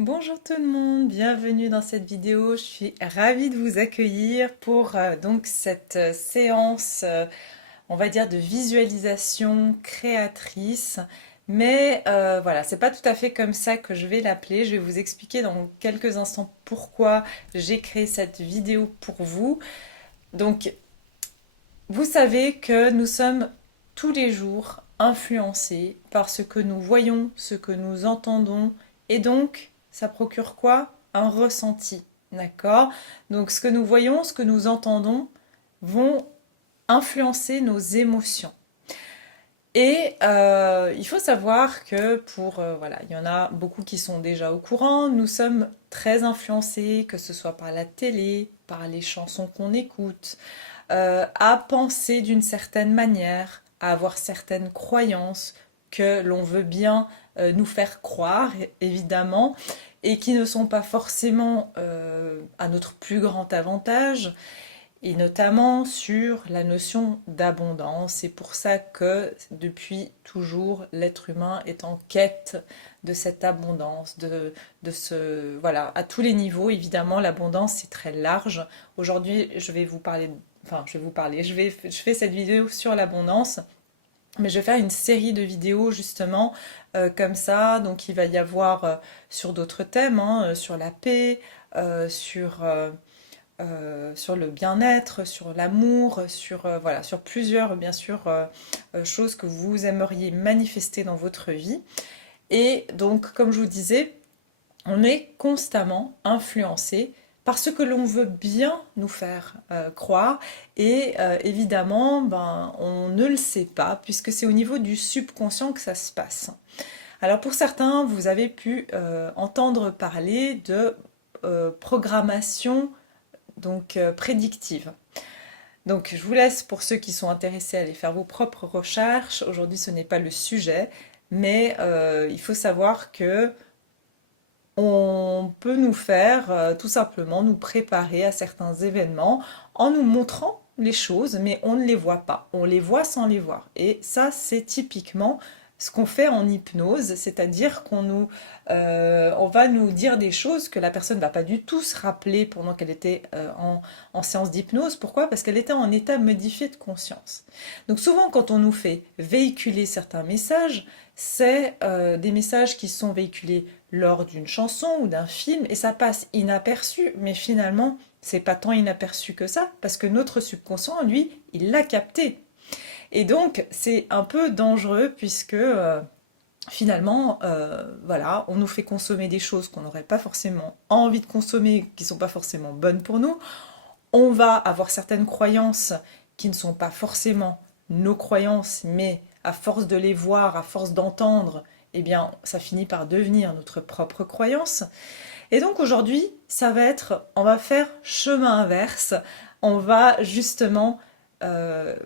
Bonjour tout le monde, bienvenue dans cette vidéo. Je suis ravie de vous accueillir pour donc cette séance, on va dire de visualisation créatrice. Mais voilà, c'est pas tout à fait comme ça que je vais l'appeler. Je vais vous expliquer dans quelques instants pourquoi j'ai créé cette vidéo pour vous. Donc, vous savez que nous sommes tous les jours influencés par ce que nous voyons, ce que nous entendons, et donc ça procure quoi? Un ressenti, d'accord? Donc ce que nous voyons, ce que nous entendons vont influencer nos émotions. Et il faut savoir que voilà, il y en a beaucoup qui sont déjà au courant, nous sommes très influencés, que ce soit par la télé, par les chansons qu'on écoute, à penser d'une certaine manière, à avoir certaines croyances que l'on veut bien nous faire croire, évidemment, et qui ne sont pas forcément à notre plus grand avantage, et notamment sur la notion d'abondance. C'est pour ça que depuis toujours, l'être humain est en quête de cette abondance, voilà, à tous les niveaux. Évidemment, l'abondance, c'est très large. Aujourd'hui, je vais vous parler, enfin, je vais vous parler, je fais cette vidéo sur l'abondance, mais je vais faire une série de vidéos justement comme ça. Donc, il va y avoir sur d'autres thèmes, hein, sur la paix, sur le bien-être, sur l'amour, voilà, sur plusieurs, bien sûr, choses que vous aimeriez manifester dans votre vie. Et donc, comme je vous disais, on est constamment influencé par ce que l'on veut bien nous faire croire. Et évidemment, ben, on ne le sait pas, puisque c'est au niveau du subconscient que ça se passe. Alors pour certains, vous avez pu entendre parler de programmation prédictive. Donc je vous laisse pour ceux qui sont intéressés à aller faire vos propres recherches. Aujourd'hui ce n'est pas le sujet, mais il faut savoir que on peut nous faire tout simplement nous préparer à certains événements en nous montrant les choses, mais on ne les voit pas. On les voit sans les voir. Et ça, c'est typiquement ce qu'on fait en hypnose, c'est-à-dire on va nous dire des choses que la personne ne va pas du tout se rappeler pendant qu'elle était en séance d'hypnose. Pourquoi? Parce qu'elle était en état modifié de conscience. Donc souvent, quand on nous fait véhiculer certains messages, c'est des messages qui sont véhiculés lors d'une chanson ou d'un film et ça passe inaperçu, mais finalement, c'est pas tant inaperçu que ça parce que notre subconscient, lui, il l'a capté. Et donc, c'est un peu dangereux puisque finalement, voilà, on nous fait consommer des choses qu'on n'aurait pas forcément envie de consommer, qui sont pas forcément bonnes pour nous. On va avoir certaines croyances qui ne sont pas forcément nos croyances, mais à force de les voir, à force d'entendre, eh bien, ça finit par devenir notre propre croyance. Et donc aujourd'hui, on va faire chemin inverse. On va justement euh,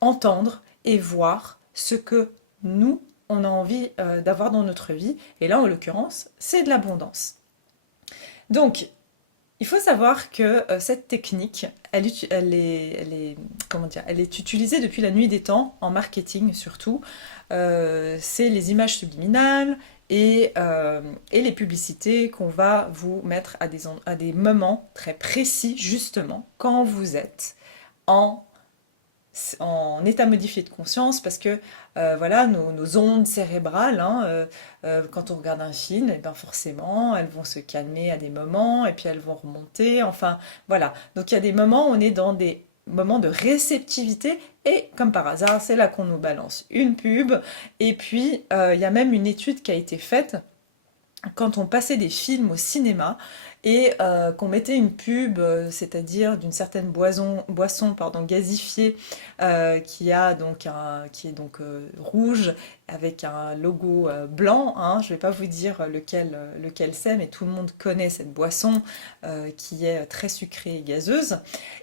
entendre et voir ce que nous, on a envie d'avoir dans notre vie. Et là, en l'occurrence, c'est de l'abondance. Donc, il faut savoir que cette technique, comment dire, elle est utilisée depuis la nuit des temps, en marketing surtout. C'est les images subliminales et les publicités qu'on va vous mettre à des moments très précis, justement, quand vous êtes en état modifié de conscience parce que voilà nos ondes cérébrales hein, quand on regarde un film et ben forcément elles vont se calmer à des moments et puis elles vont remonter enfin voilà donc il y a des moments où on est dans des moments de réceptivité et comme par hasard c'est là qu'on nous balance une pub et puis il y a même une étude qui a été faite quand on passait des films au cinéma et qu'on mettait une pub, c'est-à-dire d'une certaine boisson pardon, gazifiée qui est donc rouge avec un logo blanc. Hein, je ne vais pas vous dire lequel c'est, mais tout le monde connaît cette boisson qui est très sucrée et gazeuse.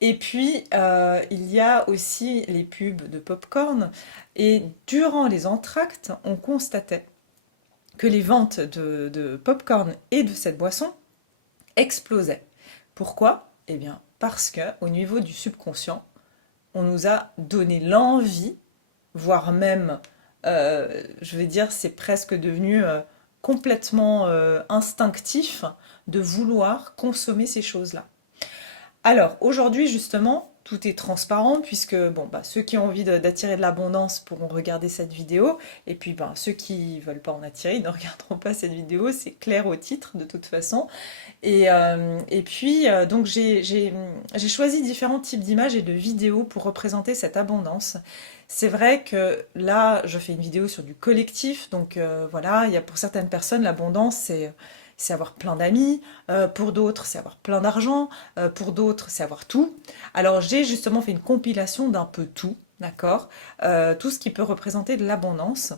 Et puis il y a aussi les pubs de popcorn. Et durant les entr'actes, on constatait que les ventes de pop-corn et de cette boisson explosaient. Pourquoi? Eh bien, parce que au niveau du subconscient, on nous a donné l'envie, voire même, je vais dire, c'est presque devenu complètement instinctif de vouloir consommer ces choses-là. Alors, aujourd'hui, justement, tout est transparent puisque bon, bah, ceux qui ont envie d'attirer de l'abondance pourront regarder cette vidéo et puis bah, ceux qui veulent pas en attirer, ils ne regarderont pas cette vidéo, c'est clair au titre de toute façon. Et puis, donc j'ai choisi différents types d'images et de vidéos pour représenter cette abondance. C'est vrai que là, je fais une vidéo sur du collectif, donc voilà, il y a pour certaines personnes, l'abondance, c'est avoir plein d'amis, pour d'autres, c'est avoir plein d'argent, pour d'autres, c'est avoir tout. Alors, j'ai justement fait une compilation d'un peu tout, d'accord? Tout ce qui peut représenter de l'abondance.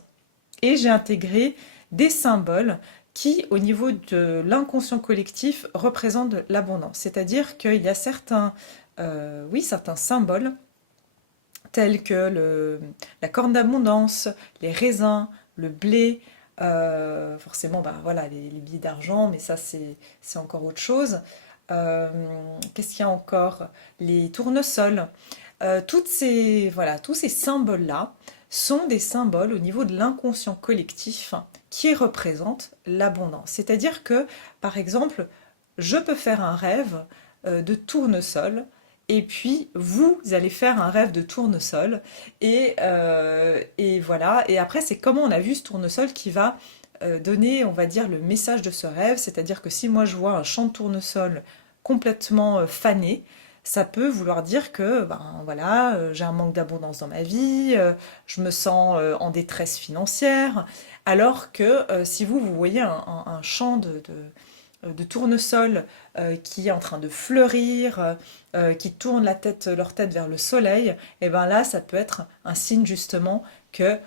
Et j'ai intégré des symboles qui, au niveau de l'inconscient collectif, représentent de l'abondance. C'est-à-dire qu'il y a oui, certains symboles, tels que la corne d'abondance, les raisins, le blé, forcément, bah, voilà, les billets d'argent, mais ça, c'est encore autre chose. Euh, Qu'est-ce qu'il y a encore? Les tournesols. Voilà, tous ces symboles-là sont des symboles au niveau de l'inconscient collectif qui représentent l'abondance. C'est-à-dire que, par exemple, je peux faire un rêve de tournesol, et puis vous allez faire un rêve de tournesol, et voilà. Et après, c'est comment on a vu ce tournesol qui va donner, on va dire, le message de ce rêve. C'est-à-dire que si moi je vois un champ de tournesol complètement fané, ça peut vouloir dire que ben voilà, j'ai un manque d'abondance dans ma vie, je me sens en détresse financière, alors que si vous voyez un champ de tournesol qui est en train de fleurir, qui tournent leur tête vers le soleil, et ben là, ça peut être un signe justement que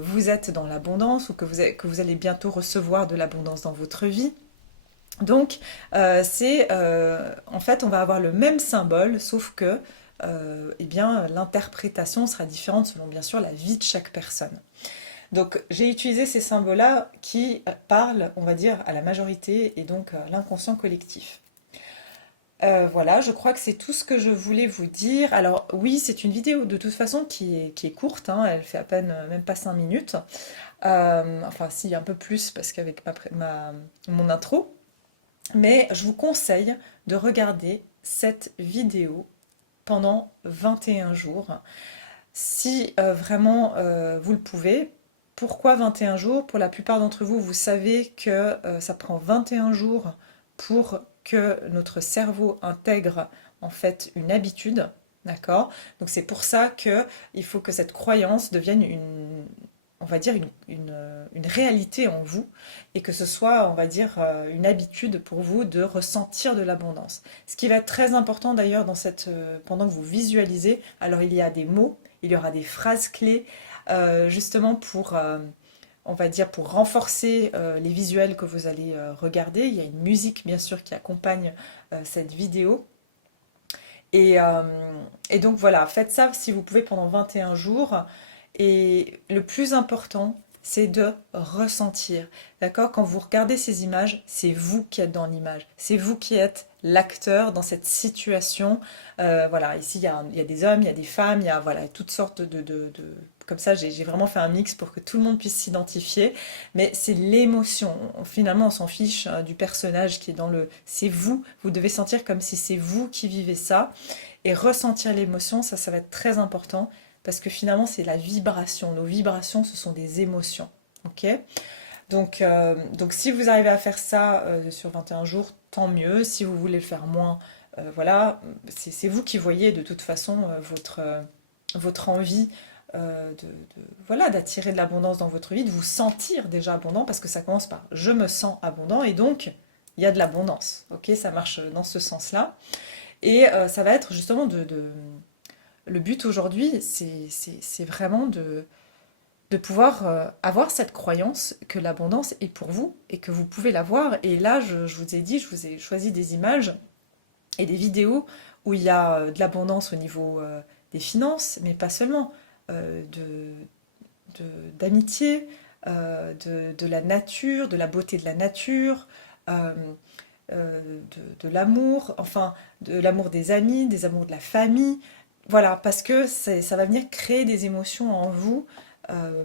vous êtes dans l'abondance ou que vous allez bientôt recevoir de l'abondance dans votre vie. Donc, en fait, on va avoir le même symbole, sauf que eh bien, l'interprétation sera différente selon bien sûr la vie de chaque personne. Donc, j'ai utilisé ces symboles-là qui parlent, on va dire, à la majorité et donc à l'inconscient collectif. Voilà, je crois que c'est tout ce que je voulais vous dire. Alors oui, c'est une vidéo de toute façon qui est courte, hein, elle fait à peine même pas 5 minutes. Enfin, si, un peu plus parce qu'avec mon intro. Mais je vous conseille de regarder cette vidéo pendant 21 jours. Si vraiment vous le pouvez. Pourquoi 21 jours? Pour la plupart d'entre vous, vous savez que ça prend 21 jours pour que notre cerveau intègre en fait une habitude. D'accord? Donc c'est pour ça que il faut que cette croyance devienne on va dire une réalité en vous et que ce soit, on va dire, une habitude pour vous de ressentir de l'abondance. Ce qui va être très important d'ailleurs pendant que vous visualisez, alors il y a des mots, il y aura des phrases clés, justement on va dire, pour renforcer les visuels que vous allez regarder. Il y a une musique, bien sûr, qui accompagne cette vidéo. Et, euh, et donc voilà, faites ça si vous pouvez pendant 21 jours. Et le plus important, c'est de ressentir. D'accord? Quand vous regardez ces images, c'est vous qui êtes dans l'image. C'est vous qui êtes l'acteur dans cette situation. Voilà, ici, il y a des hommes, il y a des femmes, il y a voilà, toutes sortes comme ça, j'ai vraiment fait un mix pour que tout le monde puisse s'identifier. Mais c'est l'émotion. Finalement, on s'en fiche du personnage qui est dans le... C'est vous. Vous devez sentir comme si c'est vous qui vivez ça. Et ressentir l'émotion, ça va être très important parce que finalement, c'est la vibration. Nos vibrations, ce sont des émotions. Ok? Donc si vous arrivez à faire ça sur 21 jours, tant mieux. Si vous voulez le faire moins, voilà, c'est vous qui voyez de toute façon votre envie voilà, d'attirer de l'abondance dans votre vie, de vous sentir déjà abondant, parce que ça commence par je me sens abondant, et donc il y a de l'abondance. Ok, ça marche dans ce sens-là. Et ça va être justement le but aujourd'hui, c'est vraiment de pouvoir avoir cette croyance que l'abondance est pour vous et que vous pouvez l'avoir. Et là, je vous ai dit, je vous ai choisi des images et des vidéos où il y a de l'abondance au niveau des finances, mais pas seulement, euh, de, d'amitié, de la nature, de la beauté de la nature, euh, de l'amour, enfin de l'amour des amis, des amours de la famille. Voilà, parce que ça va venir créer des émotions en vous euh,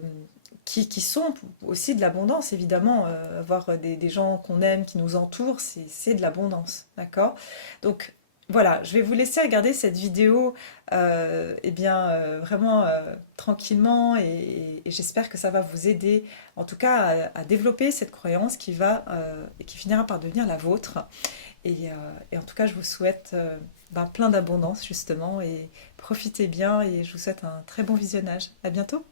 qui sont aussi de l'abondance, évidemment. Avoir des gens qu'on aime, qui nous entourent, c'est de l'abondance, d'accord? Donc voilà, je vais vous laisser regarder cette vidéo eh bien, vraiment tranquillement et j'espère que ça va vous aider, en tout cas, à développer cette croyance qui va et qui finira par devenir la vôtre. Et en tout cas, je vous souhaite ben, plein d'abondance, justement, et profitez bien, et je vous souhaite un très bon visionnage. À bientôt!